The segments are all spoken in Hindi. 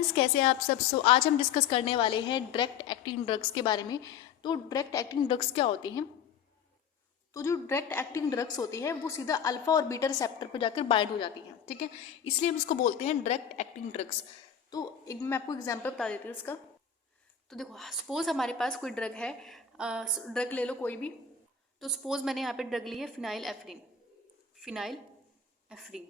फ्रेंड्स, कैसे हैं आप सब। आज हम डिस्कस करने वाले हैं डायरेक्ट एक्टिंग ड्रग्स के बारे में। तो डायरेक्ट एक्टिंग ड्रग्स क्या होती हैं? तो जो डायरेक्ट एक्टिंग ड्रग्स होती है वो सीधा अल्फा और बीटा रिसेप्टर पर जाकर बाइंड हो जाती हैं, ठीक है। इसलिए हम इसको बोलते हैं डायरेक्ट एक्टिंग ड्रग्स। तो एक मैं आपको एग्जाम्पल बता देती हूँ इसका। तो देखो, सपोज हमारे पास कोई ड्रग है, ड्रग ले लो कोई भी। तो सपोज मैंने यहाँ पे ड्रग ली है फिनाइल एफ्रीन, फिनाइल एफ्रीन,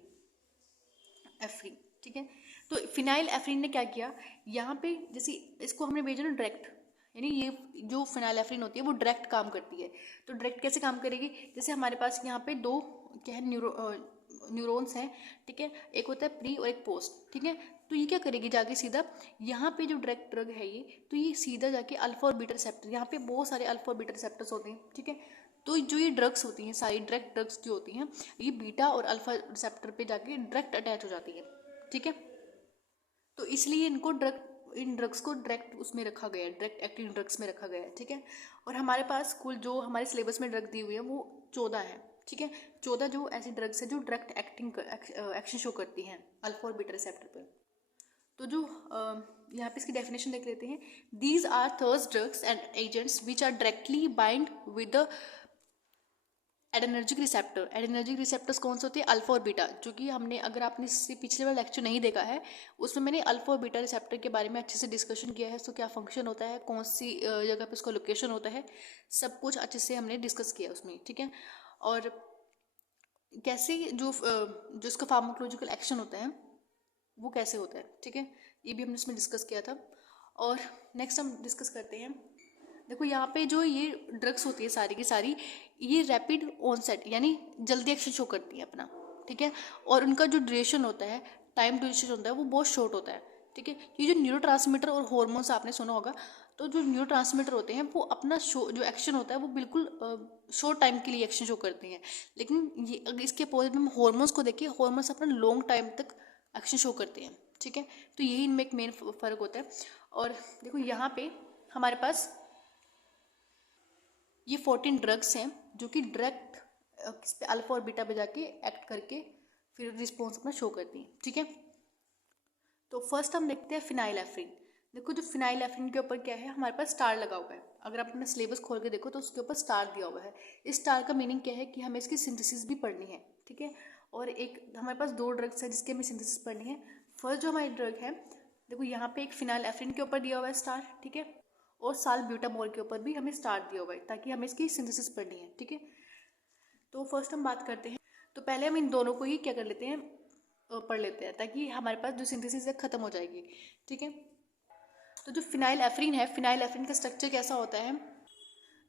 एफ्रीन, ठीक है। तो फिनाइल एफ्रीन ने क्या किया, यहाँ पे जैसे इसको हमने भेजा ना डायरेक्ट, यानी ये जो फिनाइल एफ्रीन होती है वो डायरेक्ट काम करती है। तो डायरेक्ट कैसे काम करेगी? जैसे हमारे पास यहाँ पे दो क्या है, न्यूरॉन्स हैं, ठीक है। एक होता है प्री और एक पोस्ट, ठीक है। तो ये क्या करेगी, जाके सीधा यहाँ पे जो डायरेक्ट ड्रग है ये, तो ये सीधा जाके अल्फा और बीटा रिसेप्टर, यहाँ पे बहुत सारे अल्फा और बीटा रिसेप्टर्स होते हैं, ठीक है। तो जो ये ड्रग्स होती हैं, सारी डायरेक्ट ड्रग्स जो होती हैं, ये बीटा और अल्फा रिसेप्टर पे जाके डायरेक्ट अटैच हो जाती है, ठीक है। तो इसलिए इनको इन ड्रग्स को डायरेक्ट उसमें रखा गया है, डायरेक्ट एक्टिंग ड्रग्स में रखा गया है, ठीक है। और हमारे पास कुल जो हमारे सिलेबस में ड्रग दी हुई है वो 14 है, ठीक है। 14 जो ऐसी ड्रग्स है जो डायरेक्ट एक्शन शो करती हैं अल्फा और बीटा रिसेप्टर पर। तो जो यहाँ पे इसकी डेफिनेशन देख लेते हैं। These are others drugs and agents which are directly bind with the adrenergic receptor. Adrenergic receptors कौन से होते हैं? अल्फा और बीटा। जो कि हमने, अगर आपने इससे पिछले वाला लेक्चर नहीं देखा है, उसमें मैंने अल्फा और बीटा रिसेप्टर के बारे में अच्छे से डिस्कशन किया है। सो क्या फंक्शन होता है, कौन सी जगह पे उसका लोकेशन होता है, सब कुछ अच्छे से हमने डिस्कस किया उसमें, ठीक है। और कैसे जो इसका फार्माकोलॉजिकल एक्शन होता है वो कैसे होता है, ठीक है, ये भी हमने इसमें डिस्कस किया था। और नेक्स्ट हम डिस्कस करते हैं। देखो, यहाँ पे जो ये ड्रग्स होती है सारी की सारी, ये रैपिड ऑनसेट यानी जल्दी एक्शन शो करती है अपना, ठीक है। और उनका जो ड्यूरेशन होता है, टाइम ड्यूरेशन होता है, वो बहुत शॉर्ट होता है, ठीक है। ये जो न्यूरोट्रांसमीटर और हार्मोन्स आपने सुना होगा, तो जो न्यूरोट्रांसमीटर होते हैं वो अपना जो एक्शन होता है वो बिल्कुल शॉर्ट टाइम के लिए एक्शन शो करते हैं। लेकिन ये अगर इसके अपोजिट में हार्मोन्स को देखिए, हार्मोन्स अपना लॉन्ग टाइम तक एक्शन शो करते हैं, ठीक है। तो यही इनमें एक मेन फ़र्क होता है। और देखो, यहाँ पे हमारे पास ये 14 ड्रग्स हैं जो कि डायरेक्ट किस पे, अल्फा और बीटा पे जाके एक्ट करके फिर रिस्पॉन्स अपना शो करती हैं, ठीक है। तो फर्स्ट हम देखते हैं फिनाइल एफ्रीन। देखो, जो फिनाइल एफ्रीन के ऊपर क्या है, हमारे पास स्टार लगा हुआ है। अगर आप अपना सिलेबस खोल के देखो तो उसके ऊपर स्टार दिया हुआ है। इस स्टार का मीनिंग क्या है कि हमें इसकी सिंथेसिस भी पढ़नी है, ठीक है। और एक हमारे पास दो ड्रग्स है जिसकी हमें सिंथेसिस पढ़नी है। फर्स्ट जो हमारी ड्रग है, देखो यहाँ पे एक फिनाइल एफ्रीन के ऊपर दिया हुआ है स्टार, ठीक है। और साल्ब्यूटामोल के ऊपर भी हमें स्टार दिया हुआ है ताकि हमें इसकी सिंथेसिस पढ़नी है, ठीक है। तो फर्स्ट हम बात करते हैं। तो पहले हम इन दोनों को ही क्या कर लेते हैं, पढ़ लेते हैं, ताकि हमारे पास जो सिंथेसिस है खत्म हो जाएगी, ठीक है। तो जो फिनाइल एफ्रीन है, फिनाइल एफ्रीन का स्ट्रक्चर कैसा होता है?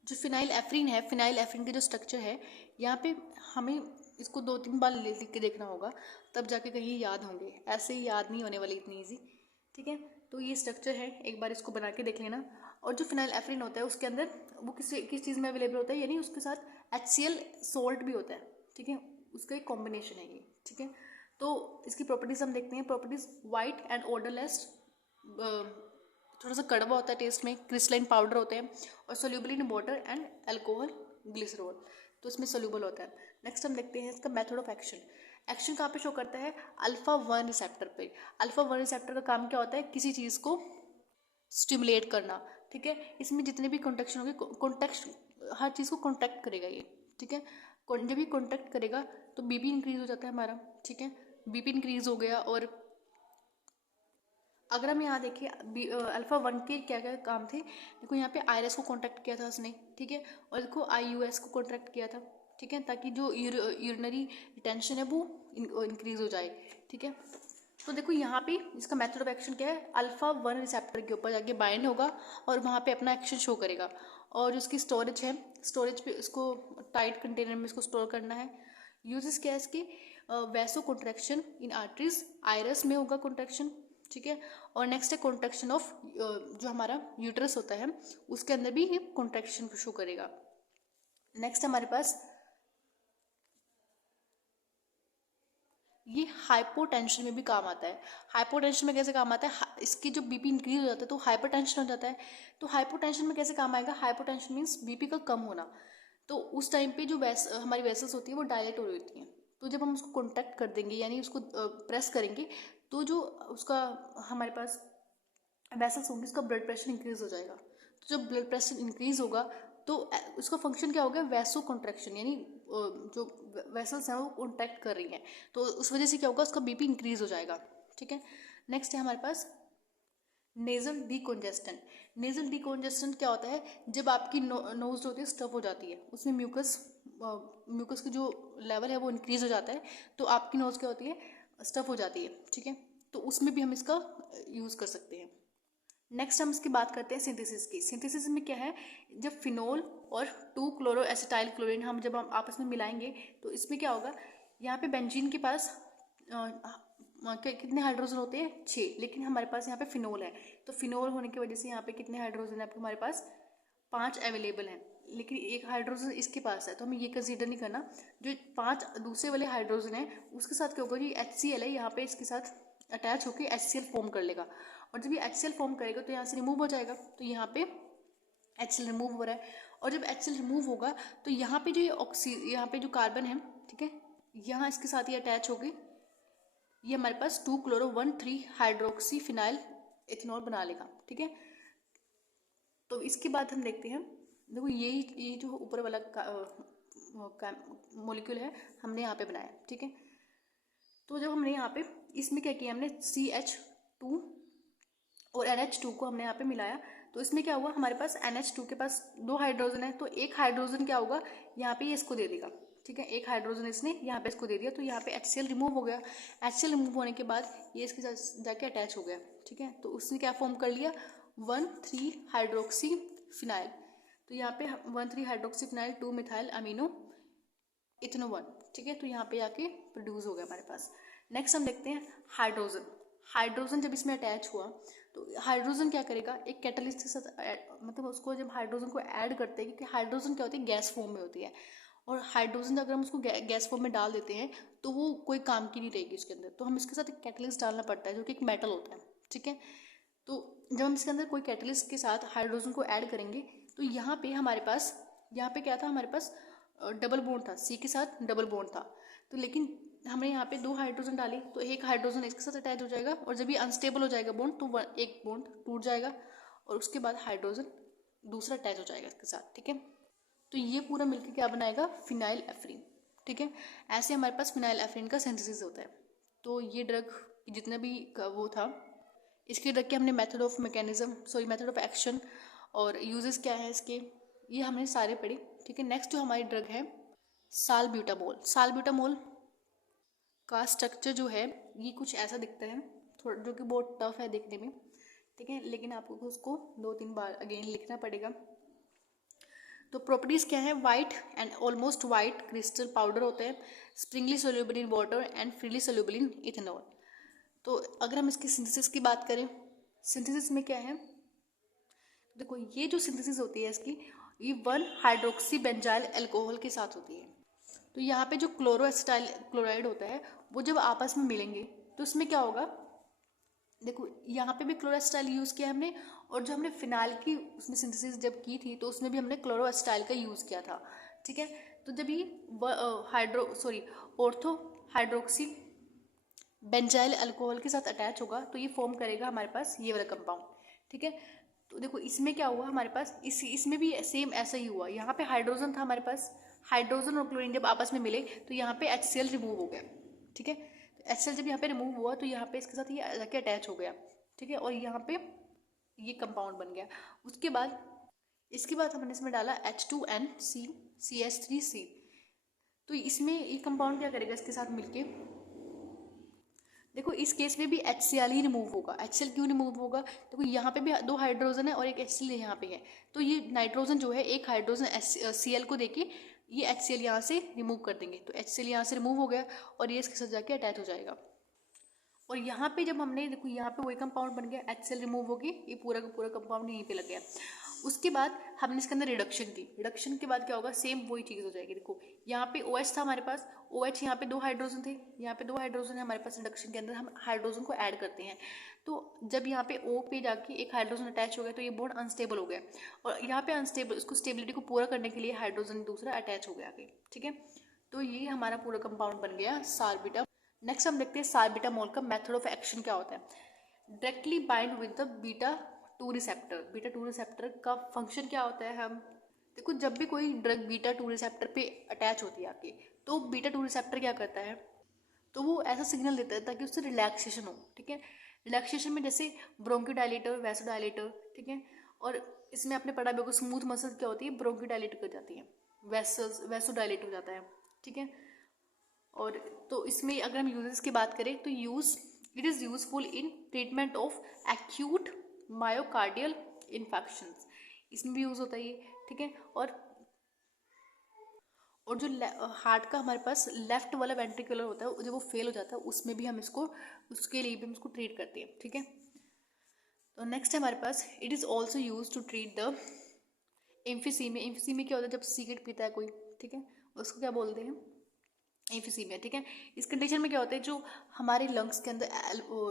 जो फिनाइल एफ्रीन है, फिनाइल एफ्रीन का जो स्ट्रक्चर है, यहाँ पे हमें इसको 2-3 बार लिख के देखना होगा, तब जाके कहीं याद होंगे, ऐसे ही याद नहीं होने वाली इतनी ईजी, ठीक है। तो ये स्ट्रक्चर है, एक बार इसको बना के देख लेना। और जो फिनाइल एफ्रीन होता है उसके अंदर वो किस चीज़ में अवेलेबल होता है, यानी उसके साथ HCl सॉल्ट भी होता है, ठीक है। उसका एक कॉम्बिनेशन है ये, ठीक है। तो इसकी प्रॉपर्टीज़ हम देखते हैं। प्रॉपर्टीज़: वाइट एंड ऑर्डरलेस, थोड़ा सा कड़वा होता है टेस्ट में, क्रिस्टलाइन पाउडर होते हैं, और soluble in water and alcohol glycerol, तो इसमें सोल्यूबल होता है। नेक्स्ट हम देखते हैं इसका मेथड ऑफ एक्शन। एक्शन कहाँ पे शो करता है? अल्फा 1 रिसेप्टर पे। अल्फा 1 रिसेप्टर का काम क्या होता है? किसी चीज़ को स्टिमुलेट करना, ठीक है। इसमें जितने भी कॉन्ट्रैक्शन होंगे, कॉन्टैक्ट हर चीज़ को कॉन्ट्रैक्ट करेगा ये, ठीक है। जब भी कॉन्ट्रैक्ट करेगा तो बीपी इंक्रीज हो जाता है हमारा, ठीक है। बीपी इंक्रीज हो गया। और अगर हम यहाँ देखिए अल्फा 1 के क्या क्या काम थे, देखो यहाँ पे आयरस को कॉन्ट्रैक्ट किया था उसने, ठीक है। और देखो IUS को कॉन्ट्रैक्ट किया था, ठीक है, ताकि जो यूरिनरी रिटेंशन है वो इंक्रीज हो जाए, ठीक है। तो देखो यहाँ पे इसका मेथड ऑफ एक्शन क्या है? अल्फा 1 रिसेप्टर के ऊपर जाके बाइंड होगा और वहाँ पे अपना एक्शन शो करेगा। और जो इसकी स्टोरेज है, स्टोरेज पे इसको टाइट कंटेनर में इसको स्टोर करना है। यूजेस क्या है इसके? वैसो कॉन्ट्रैक्शन इन आर्टरीज, आयरस में होगा कॉन्ट्रैक्शन, ठीक है। और नेक्स्ट है कॉन्ट्रैक्शन ऑफ जो हमारा यूट्रस होता है उसके अंदर भी ये कॉन्ट्रैक्शन शो करेगा। नेक्स्ट हमारे पास ये हाइपोटेंशन में भी काम आता है। हाइपोटेंशन में कैसे काम आता है? इसकी जो बीपी इंक्रीज हो जाता है तो हाइपरटेंशन हो जाता है। तो हाइपोटेंशन में कैसे काम आएगा? हाइपोटेंशन मीन्स बीपी का कम होना। तो उस टाइम पे जो हमारी वेसल्स होती है वो डायलेट हो रही होती हैं। तो जब हम उसको कॉन्ट्रैक्ट कर देंगे यानी उसको प्रेस करेंगे, तो जो उसका हमारे पास वेसल्स होंगे, इसका ब्लड प्रेशर इंक्रीज हो जाएगा। तो जब ब्लड प्रेशर इंक्रीज होगा तो उसका फंक्शन क्या हो गया, वैसो कॉन्ट्रैक्शन, यानी जो वेसल्स हैं वो कॉन्ट्रैक्ट कर रही हैं, तो उस वजह से क्या होगा, उसका बीपी इंक्रीज हो जाएगा। ठीक है, नेक्स्ट है हमारे पास नेजल डीकॉन्जेस्टेंट। नेजल डीकॉन्जेस्टेंट क्या होता है, जब आपकी नोज जो होती है स्टफ हो जाती है, उसमें म्यूकस की जो लेवल है वो इंक्रीज हो जाता है, तो आपकी नोज क्या होती है, स्टफ हो जाती है। ठीक है, तो उसमें भी हम इसका यूज़ कर सकते हैं। नेक्स्ट हम इसकी बात करते हैं सिंथेसिस की। सिंथेसिस में क्या है, जब फिनोल और 2 क्लोरोएसिटाइल क्लोरीन हम आपस में मिलाएंगे तो इसमें क्या होगा, यहाँ पे बेंजीन के पास कितने हाइड्रोजन होते हैं, 6, लेकिन हमारे पास यहाँ पे फिनोल है, तो फिनोल होने की वजह से यहाँ पे कितने हाइड्रोजन है, हमारे पास 5 अवेलेबल हैं, लेकिन एक हाइड्रोजन इसके पास है, तो हमें ये कंसीडर नहीं करना। जो 5 दूसरे वाले हाइड्रोजन है उसके साथ क्या होगा, जी HCl है, यहाँ पे इसके साथ अटैच होकर HCl फॉर्म कर लेगा, और जब ये HCl फॉर्म करेगा तो यहाँ से रिमूव हो जाएगा, तो यहाँ पे HCl रिमूव हो रहा है, और जब HCl रिमूव होगा तो यहाँ पे जो यहाँ पे जो कार्बन है, ठीक है, यहाँ इसके साथ ये अटैच होगी, ये हमारे पास 2-chloro-1,3 हाइड्रोक्सी फिनाइल इथेनॉल बना लेगा। ठीक है, तो इसके बाद हम देखते हैं, देखो ये जो ऊपर वाला मॉलिक्यूल है हमने यहाँ पे बनाया। ठीक है, तो जब हमने यहाँ पे इसमें क्या किया, हमने CH2 और NH2 को हमने यहाँ पे मिलाया, तो इसमें क्या हुआ, हमारे पास NH2 के पास 2 हाइड्रोजन है, तो एक हाइड्रोजन क्या होगा, यहाँ पे ये इसको दे देगा। ठीक है, एक हाइड्रोजन इसने यहाँ पे इसको दे दिया, तो यहाँ पे HCl रिमूव हो गया। HCl रिमूव होने के बाद ये इसके साथ जाके अटैच हो गया। ठीक है, तो उसने क्या फॉर्म कर लिया, 1,3 हाइड्रोक्सी फिनाइल, तो यहाँ पे 1,3 हाइड्रोक्सी फिनाइल 2 मिथाइल अमीनो इथेनोवन। ठीक है, तो यहाँ पे आके प्रोड्यूस हो गया हमारे पास। नेक्स्ट हम देखते हैं हाइड्रोजन। हाइड्रोजन जब इसमें अटैच हुआ तो हाइड्रोजन क्या करेगा, एक कैटलिस्ट के साथ मतलब उसको जब हाइड्रोजन को ऐड करते हैं, क्योंकि हाइड्रोजन क्या होती है, गैस फॉर्म में होती है, और हाइड्रोजन अगर हम उसको गैस फॉर्म में डाल देते हैं तो वो कोई काम की नहीं रहेगी उसके अंदर, तो हम इसके साथ एक कैटलिस्ट डालना पड़ता है जो कि एक मेटल होता है। ठीक है, तो जब हम इसके अंदर कोई कैटलिस्ट के साथ हाइड्रोजन को ऐड करेंगे तो यहाँ पे हमारे पास, यहाँ पे क्या था, हमारे पास डबल बॉन्ड था, C के साथ डबल बॉन्ड था, तो लेकिन हमने यहाँ पे 2 हाइड्रोजन डाली, तो एक हाइड्रोजन इसके साथ अटैच हो जाएगा, और जब ये अनस्टेबल हो जाएगा बॉन्ड तो एक बॉन्ड टूट जाएगा, और उसके बाद हाइड्रोजन दूसरा अटैच हो जाएगा इसके साथ। ठीक है, तो ये पूरा मिलकर क्या बनाएगा, फिनाइल एफ्रीन। ठीक है, ऐसे हमारे पास फिनाइल एफ्रीन का सिंथेसिस होता है। तो ये ड्रग जितना भी वो था, इसके ड्रग के हमने मेथड ऑफ एक्शन और यूजेस क्या है इसके, ये हमने सारे पढ़े। ठीक है, नेक्स्ट जो हमारी ड्रग है सालब्यूटामोल। सालब्यूटामोल का स्ट्रक्चर जो है ये कुछ ऐसा दिखता है, थोड़ा, जो कि बहुत टफ है देखने में। ठीक है, लेकिन आपको उसको 2-3 बार अगेन लिखना पड़ेगा। तो प्रॉपर्टीज़ क्या है, white and almost white crystal powder होते हैं, Sprüngli soluble in water and freely soluble in ethanol. तो अगर हम इसकी सिंथेसिस की बात करें, सिंथेसिस में क्या है, देखो ये जो सिंथेसिस होती है इसकी, ये 1 हाइड्रोक्सी बेंजाइल अल्कोहल के साथ होती है। तो यहाँ पे जो क्लोरोएसिटाइल क्लोराइड होता है वो जब आपस में मिलेंगे तो इसमें क्या होगा, देखो यहाँ पे भी क्लोरोएसिटाइल यूज़ किया हमने, और जो हमने फिनाइल की उसमें सिंथेसिस जब की थी तो उसमें भी हमने क्लोरोएसिटाइल का यूज़ किया था। ठीक है, तो जब ये ऑर्थो हाइड्रोक्सी बेंजाइल अल्कोहल के साथ अटैच होगा तो ये फॉर्म करेगा हमारे पास ये वाला कंपाउंड। ठीक है, तो देखो इसमें क्या हुआ हमारे पास, इसमें भी सेम ऐसा ही हुआ, यहाँ पे हाइड्रोजन था हमारे पास, हाइड्रोजन और क्लोरीन जब आपस में मिले तो यहाँ पे HCl रिमूव हो गया। ठीक है, तो HCl जब यहाँ पे रिमूव हुआ तो यहाँ पे इसके साथ ये जाके अटैच हो गया। ठीक है, और यहाँ पे ये कंपाउंड बन गया। इसके बाद हमने इसमें डाला H2NC CH3C। तो इसमें ये कंपाउंड क्या करेगा इसके साथ मिलके, देखो इस केस में भी HCl ही रिमूव होगा। HCl क्यों रिमूव होगा, देखो यहाँ पे भी 2 हाइड्रोजन है और एक HCl यहाँ पे है, तो ये नाइट्रोजन जो है एक हाइड्रोजन Cl को देके ये HCl यहाँ से रिमूव कर देंगे, तो HCl यहाँ से रिमूव हो गया और ये इसके साथ जाके अटैच हो जाएगा। और यहाँ पे जब हमने, देखो यहाँ पे वही कंपाउंड बन गया, HCl रिमूव होगी, ये पूरा का पूरा कंपाउंड यहीं पे लग गया। उसके बाद हमने इसके अंदर रिडक्शन की, रिडक्शन के बाद क्या होगा, सेम वही चीज़ हो जाएगी। देखो यहाँ पे OH था हमारे पास, OH यहाँ पे 2 हाइड्रोजन थे, यहाँ पे 2 हाइड्रोजन है हमारे पास, रिडक्शन के अंदर हम हाइड्रोजन को ऐड करते हैं, तो जब यहाँ पे O पे जाके एक हाइड्रोजन अटैच हो गया तो ये बॉन्ड अनस्टेबल हो गया, और यहाँ पे अनस्टेबल, उसको स्टेबिलिटी को पूरा करने के लिए हाइड्रोजन दूसरा अटैच हो गया आगे। ठीक है, तो ये हमारा पूरा कंपाउंड बन गया साल्बिटा। नेक्स्ट हम देखते हैं साल्बिटामोल का मेथड ऑफ एक्शन क्या होता है। Directly bind with the beta 2 receptor. Beta 2 receptor का फंक्शन क्या होता है, हम देखो जब भी कोई ड्रग बीटा 2 रिसेप्टर पे अटैच होती है आपके, तो बीटा 2 रिसेप्टर क्या करता है, तो वो ऐसा सिग्नल देता है ताकि उससे रिलैक्सेशन हो। ठीक है, रिलैक्सेशन में जैसे ब्रोंकोडायलेटर, वैसोडायलेटर, ठीक है, और इसमें आपने पढ़ा भी होगा स्मूथ मसल क्या होती है, ब्रोंकोडायलेट कर जाती है, वेसल्स वैसोडायलेट हो जाता है। ठीक है, और तो इसमें अगर हम यूजेस की बात करें तो it is useful in treatment of acute myocardial infections, इसमें भी यूज़ होता है ये। ठीक है, और जो हार्ट का हमारे पास लेफ्ट वाला वेंट्रिकुलर होता है, जब वो फेल हो जाता है उसमें भी हम इसको, उसके लिए भी हम इसको ट्रीट करते हैं। ठीक है, तो नेक्स्ट है हमारे पास it is also use to treat the emphysema. Emphysema क्या होता है, जब सिगरेट पीता है कोई, ठीक है, उसको क्या बोलते हैं, एम्फीसीमिया। ठीक है, इस कंडीशन में क्या होता है, जो हमारे लंग्स के अंदर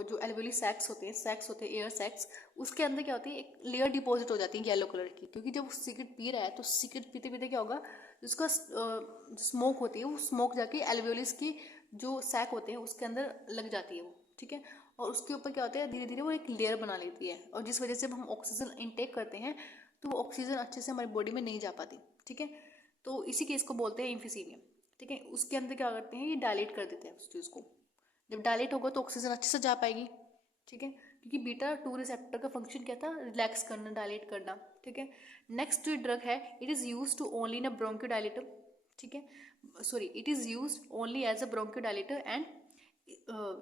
जो एल्वेली सैक्स होते हैं एयर सैक्स, उसके अंदर क्या होती है, एक लेयर डिपॉजिट हो जाती है येलो कलर की, क्योंकि जब वो सिगरेट पी रहा है तो सिगरेट पीते पीते क्या होगा, उसका स्मोक होती है, वो स्मोक जाके एल्वेलिस की जो सैक होते हैं उसके अंदर लग जाती है वो। ठीक है, और उसके ऊपर क्या होता है, धीरे धीरे वो एक लेयर बना लेती है, और जिस वजह से हम ऑक्सीजन इनटेक करते हैं तो वो ऑक्सीजन अच्छे से हमारी बॉडी में नहीं जा पाती। ठीक है, तो इसी केस को बोलते हैं एम्फीसीमिया। ठीक है, उसके अंदर क्या करते हैं, ये डायलेट कर देते हैं उस चीज़ को, जब डायलेट होगा तो ऑक्सीजन अच्छे से जा पाएगी। ठीक है, क्योंकि बीटा 2 रिसेप्टर का फंक्शन क्या था, रिलैक्स करना, डायलेट करना। ठीक है, नेक्स्ट जो ड्रग है it is use to only in a bronchodilator. ठीक है, sorry, it is use only as a bronchodilator and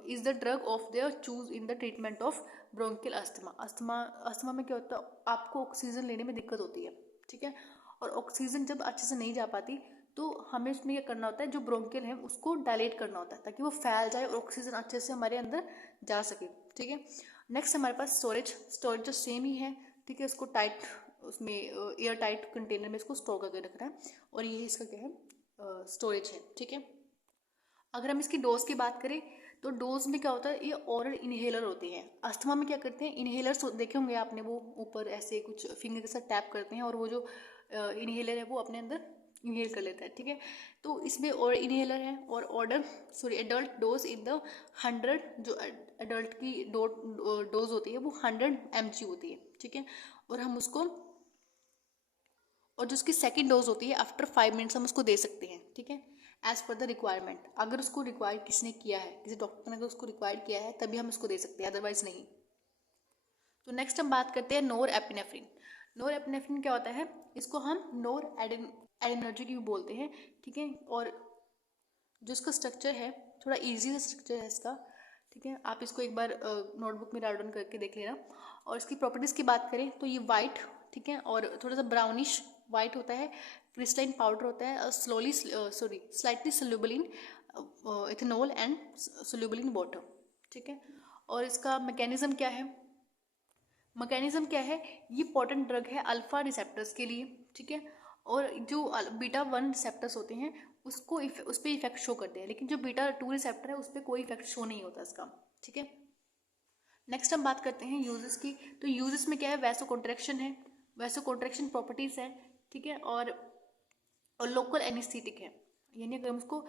is the drug of their choose in the treatment of bronchial asthma. Asthma में क्या होता है, आपको ऑक्सीजन लेने में दिक्कत होती है। ठीक है, और ऑक्सीजन जब अच्छे से नहीं जा पाती तो हमें उसमें क्या करना होता है, जो ब्रोंकियल है उसको डायलेट करना होता है ताकि वो फैल जाए और ऑक्सीजन अच्छे से हमारे अंदर जा सके। ठीक है, नेक्स्ट हमारे पास स्टोरेज तो सेम ही है। ठीक है, उसको टाइट, उसमें एयर टाइट कंटेनर में इसको स्टोर करके रखना है, और ये इसका क्या है, स्टोरेज है। ठीक है, अगर हम इसकी डोज की बात करें तो डोज में क्या होता है, ये ओरल इनहेलर होते हैं। अस्थमा में क्या करते हैं, इनहेलर्स देखे होंगे आपने, वो ऊपर ऐसे कुछ फिंगर के साथ टैप करते हैं और वो जो इनहेलर है वो अपने अंदर इनहेल कर लेता है। ठीक है, तो इसमें और इनहेलर है, और एडल्ट डोज इन द 100, जो एडल्ट की डोज होती है वो 100 mg होती है। ठीक है, और हम उसको, और जो उसकी सेकेंड डोज होती है आफ्टर 5 मिनट्स हम उसको दे सकते हैं। ठीक है, एज पर द रिक्वायरमेंट, अगर उसको रिक्वायर किसने किया है, किसी डॉक्टर ने अगर उसको रिक्वायर किया है तभी हम उसको दे सकते हैं, अदरवाइज नहीं। तो नेक्स्ट हम बात करते हैं नोर एपिनेफ्रिन। नोर एपिनेफ्रिन क्या होता है, इसको हम नोर एडिनर्जिक भी बोलते हैं। ठीक है, और जो इसका स्ट्रक्चर है थोड़ा ईजी सा स्ट्रक्चर है इसका। ठीक है, आप इसको एक बार नोटबुक में राइट डाउन करके देख लेना। और इसकी प्रॉपर्टीज़ की बात करें तो ये वाइट, ठीक है, और थोड़ा सा ब्राउनिश वाइट होता है, क्रिस्टलाइन पाउडर होता है, slightly soluble in ethanol and soluble in water. ठीक है, और इसका मैकेनिज्म क्या है, ये पोटेंट ड्रग है अल्फा रिसेप्टर्स के लिए। ठीक है, और जो बीटा 1 रिसेप्टर्स होते हैं उसको उस पर इफेक्ट शो करते हैं, लेकिन जो बीटा 2 रिसेप्टर है उस पर कोई इफेक्ट शो नहीं होता इसका। ठीक है, नेक्स्ट हम बात करते हैं यूजेस की। तो यूजेस में क्या है, वैसो कॉन्ट्रैक्शन प्रॉपर्टीज़ है। ठीक है, और लोकल एनेस्थेटिक है, यानी अगर हम उसको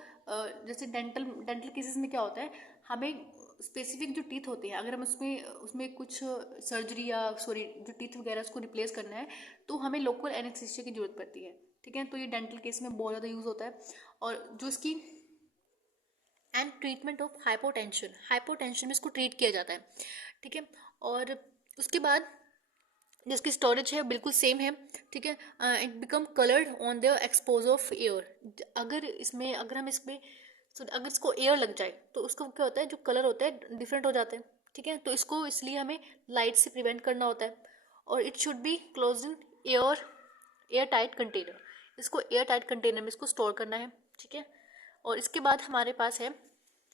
जैसे डेंटल केसेस में क्या होता है, हमें स्पेसिफिक जो टीथ होते हैं अगर हम उसमें कुछ सर्जरी या जो टीथ वगैरह उसको रिप्लेस करना है तो हमें लोकल एनेस्थीसिया की जरूरत पड़ती है। ठीक है, तो ये डेंटल केस में बहुत ज़्यादा यूज़ होता है। और जो इसकी एंड ट्रीटमेंट ऑफ हाइपोटेंशन में इसको ट्रीट किया जाता है। ठीक है, और उसके बाद जिसकी स्टोरेज है बिल्कुल सेम है। ठीक है, it become coloured on the expose of air. अगर हम इसमें अगर इसको एयर लग जाए तो उसका क्या होता है, जो कलर होता है डिफरेंट हो जाता है। ठीक है, तो इसको इसलिए हमें लाइट से प्रिवेंट करना होता है, और it should be close in air tight container. इसको एयर टाइट कंटेनर में इसको स्टोर करना है। ठीक है, और इसके बाद हमारे पास है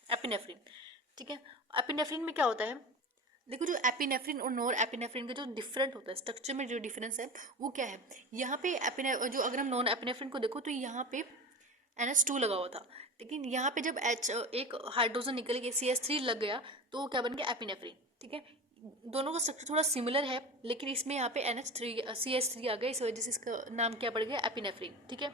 एपिनेफ्रिन। ठीक है, एपिनेफ्रिन में क्या होता है, देखो जो एपिनेफ्रिन और नॉर एपिनेफ्रिन का जो डिफरेंट होता है, स्ट्रक्चर में जो डिफरेंस है वो क्या है, यहाँ पे जो अगर हम नॉन एपिनेफ्रिन को देखो तो यहाँ पे NH2 लगा हुआ था, लेकिन यहाँ पे जब एक हाइड्रोजन निकल के CH3 लग गया तो वो क्या बन गया, एपिनेफ्रिन। ठीक है, दोनों का स्ट्रक्चर थोड़ा सिमिलर है, लेकिन इसमें यहाँ पे CH3 आ गया, इस वजह से इसका नाम क्या पड़ गया, एपिनेफ्रिन। ठीक है,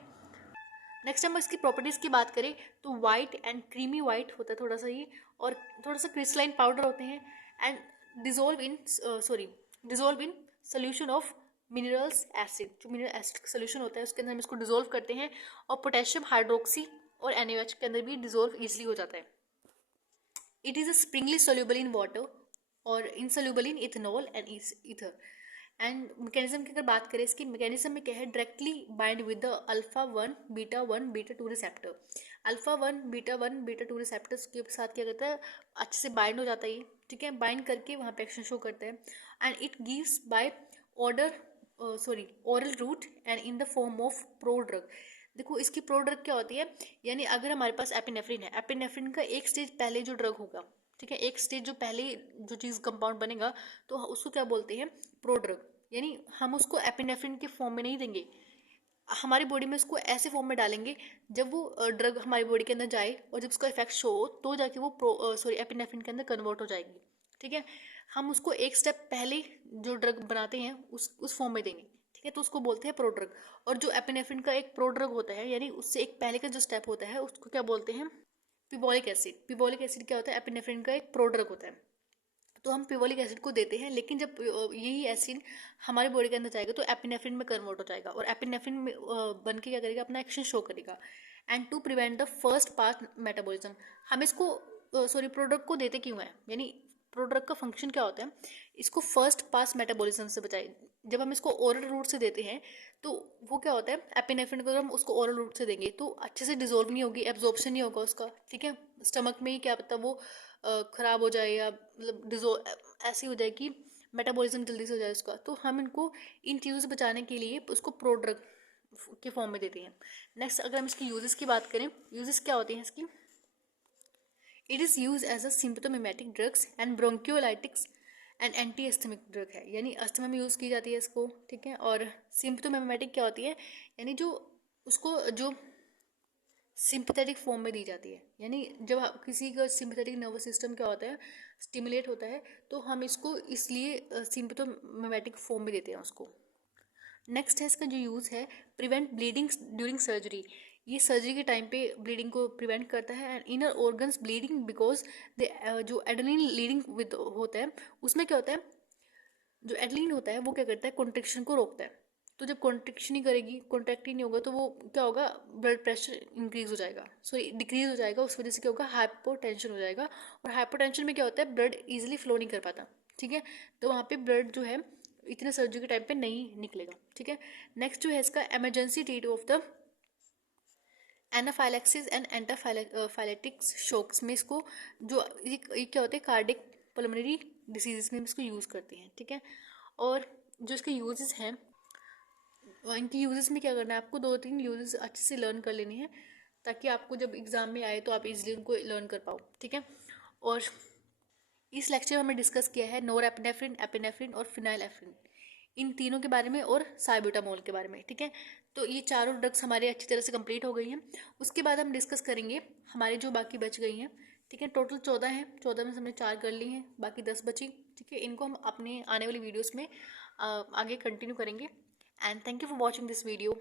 नेक्स्ट हम इसकी प्रॉपर्टीज़ की बात करें तो वाइट एंड क्रीमी वाइट होता है थोड़ा सा ये, और थोड़ा सा क्रिस्टलाइन पाउडर होते हैं, and dissolve in solution of minerals acid. जो मिनरल एसिड का सोल्यूशन होता है उसके अंदर हम इसको डिजोल्व करते हैं, और पोटेशियम हाइड्रोक्सी और NaOH के अंदर भी डिजोल्व इजिली हो जाता है। It is a sparingly soluble in water और insoluble in ethanol and ether. And mechanism की अगर बात करें, इसकी मैकेनिज्म में क्या है, directly bind with the alpha 1 beta 2 receptor. Alpha 1 beta 2 receptors के साथ क्या करता है, अच्छे से बाइंड हो जाता है ये, ठीक है, बाइंड करके वहाँ पे एक्शन शो करता है। And it gives by oral route and in the form of prodrug. देखो इसकी प्रोड्रग क्या होती है, यानी अगर हमारे पास एपिनेफ्रिन है, एपिनेफ्रिन का एक स्टेज पहले जो ड्रग होगा, ठीक है, एक स्टेज जो पहले जो चीज़ कंपाउंड बनेगा तो उसको क्या बोलते हैं, प्रोड्रग। यानी हम उसको एपिनेफ्रिन के फॉर्म में नहीं देंगे, हमारी बॉडी में उसको ऐसे फॉर्म में डालेंगे जब वो ड्रग हमारी बॉडी के अंदर जाए और जब उसका इफेक्ट शो हो तो जाके वो एपिनेफ्रिन के अंदर कन्वर्ट हो जाएगी, ठीक है। हम उसको एक स्टेप पहले जो ड्रग बनाते हैं उस फॉर्म में देंगे, ठीक है, तो उसको बोलते हैं प्रोड्रग। और जो एपिनेफ्रिन का एक प्रोड्रग होता है, यानी उससे एक पहले का जो स्टेप होता है उसको क्या बोलते हैं, पिबोलिक एसिड। पिबोलिक एसिड क्या होता है, एपिनेफ्रिन का एक प्रोड्रग होता है। तो हम पिबोलिक एसिड को देते हैं, लेकिन जब यही एसिड हमारे बॉडी के अंदर जाएगा तो एपिनेफ्रिन में कन्वर्ट हो जाएगा और एपिनेफ्रिन में बन के क्या करेगा, अपना एक्शन शो करेगा। And to prevent the first pass metabolism, हम इसको प्रोडक्ट को देते क्यों है, यानी प्रोडक्ट का फंक्शन क्या होता है, इसको फर्स्ट पास मेटाबॉलिज्म से बचाए। जब हम इसको ओरल रूट से देते हैं तो वो क्या होता है, एपिनेफ्रिन को अगर हम उसको ओरल रूट से देंगे तो अच्छे से डिजोल्व नहीं होगी, एब्जॉर्प्शन नहीं होगा उसका, ठीक है, स्टमक में ही क्या पता वो ख़राब हो जाए या मतलब ऐसी हो जाए कि मेटाबॉलिज्म जल्दी से हो जाए उसका। तो हम इनको इन चीज़ों से बचाने के लिए उसको प्रोड्रग के फॉर्म में देते हैं। नेक्स्ट अगर हम इसकी यूजेस की बात करें, यूजेस क्या होती हैं इसकी, it is use as a symptomatic drugs and bronchiolytics and anti asthmatic drug है, यानी अस्थमा में यूज़ की जाती है इसको, ठीक है। और सिम्पटोमेटिक क्या होती है, यानी जो उसको जो सिंपथेटिक फॉर्म में दी जाती है, यानी जब किसी का सिंपथेटिक नर्वस सिस्टम क्या होता है, स्टिमुलेट होता है, तो हम इसको इसलिए सिम्पटोमेटिक फॉर्म में देते हैं उसको। नेक्स्ट है इसका जो यूज़ है, प्रिवेंट ब्लीडिंग ड्यूरिंग सर्जरी। ये सर्जरी के टाइम पे ब्लीडिंग को प्रिवेंट करता है। And inner organs bleeding because जो एड्रेनलिन लीडिंग विद होता है उसमें क्या होता है, जो एड्रेनलिन होता है वो क्या करता है, कॉन्ट्रैक्शन को रोकता है। तो जब कॉन्ट्रैक्शन ही करेगी, कॉन्ट्रैक्ट ही नहीं होगा तो वो क्या होगा, ब्लड प्रेशर इंक्रीज हो जाएगा, डिक्रीज हो जाएगा। उस वजह से क्या होगा, हाइपोटेंशन हो जाएगा। और हाइपोटेंशन में क्या होता है, ब्लड इजीली फ्लो नहीं कर पाता, ठीक है, तो वहाँ पे ब्लड जो है इतने सर्जरी के टाइम पे नहीं निकलेगा, ठीक है। नेक्स्ट जो है इसका emergency treat of the anaphylaxis and anaphylactics shocks में इसको जो ये क्या होता है, कार्डिक पल्मोनरी डिसीजेस में इसको यूज़ करते हैं, ठीक है। और जो इसके यूजेस हैं, इनकी यूजेस में क्या करना है, आपको 2-3 यूजेस अच्छे से लर्न कर लेने हैं ताकि आपको जब एग्ज़ाम में आए तो आप इजीली उनको लर्न कर पाओ, ठीक है। और इस लेक्चर में हमने डिस्कस किया है नोरएपिनेफ्रिन, एपिनेफ्रिन और फिनाइलेफ्रिन, इन तीनों के बारे में और साइब्यूटामोल के बारे में, ठीक है। तो ये चारों ड्रग्स हमारे अच्छी तरह से कंप्लीट हो गई हैं। उसके बाद हम डिस्कस करेंगे हमारी जो बाकी बच गई हैं, ठीक है। टोटल 14 हैं, 14 में से हमने 4 कर ली हैं, बाकी 10 बची, ठीक है। इनको हम अपने आने वाली वीडियोस में आगे कंटिन्यू करेंगे। And thank you for watching this video.